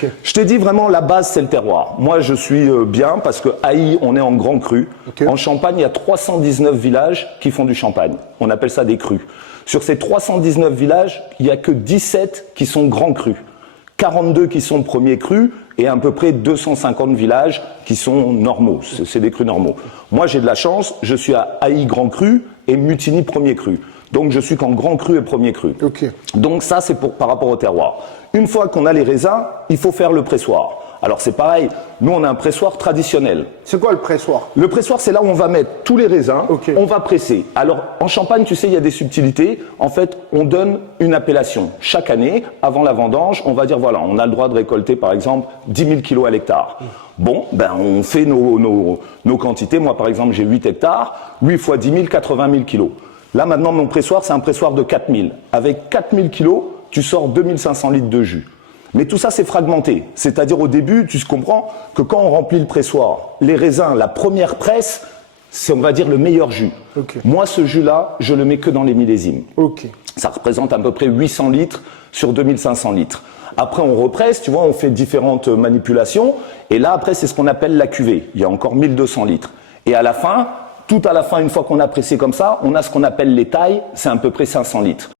Okay. Je t'ai dit vraiment, la base, c'est le terroir. Moi, je suis bien parce que Haï, on est en grand cru. Okay. En Champagne, il y a 319 villages qui font du champagne. On appelle ça des crus. Sur ces 319 villages, il n'y a que 17 qui sont grands crus. 42 qui sont premiers crus et à peu près 250 villages qui sont normaux. C'est des crus normaux. Moi, j'ai de la chance, je suis à Haï grand cru et Mutiny premier cru. Donc, je suis qu'en grand cru et premier cru. Okay. Donc, ça, c'est par rapport au terroir. Une fois qu'on a les raisins, il faut faire le pressoir. Alors, c'est pareil. Nous, on a un pressoir traditionnel. C'est quoi le pressoir? Le pressoir, c'est là où on va mettre tous les raisins. Okay. On va presser. Alors, en Champagne, tu sais, il y a des subtilités. En fait, on donne une appellation. Chaque année, avant la vendange, on va dire, voilà, on a le droit de récolter, par exemple, 10 000 kilos à l'hectare. Bon, ben, on fait nos quantités. Moi, par exemple, j'ai 8 hectares. 8 fois 10 000, 80 000 kilos. Là, maintenant, mon pressoir, c'est un pressoir de 4 000. Avec 4 000 kilos, tu sors 2 500 litres de jus. Mais tout ça, c'est fragmenté. C'est-à-dire, au début, tu comprends que quand on remplit le pressoir, les raisins, la première presse, c'est, on va dire, le meilleur jus. Okay. Moi, ce jus-là, je le mets que dans les millésimes. Okay. Ça représente à peu près 800 litres sur 2500 litres. Après, on represse, tu vois, on fait différentes manipulations. Et là, après, c'est ce qu'on appelle la cuvée. Il y a encore 1200 litres. Et à la fin, tout à la fin, une fois qu'on a pressé comme ça, on a ce qu'on appelle les tailles, c'est à peu près 500 litres.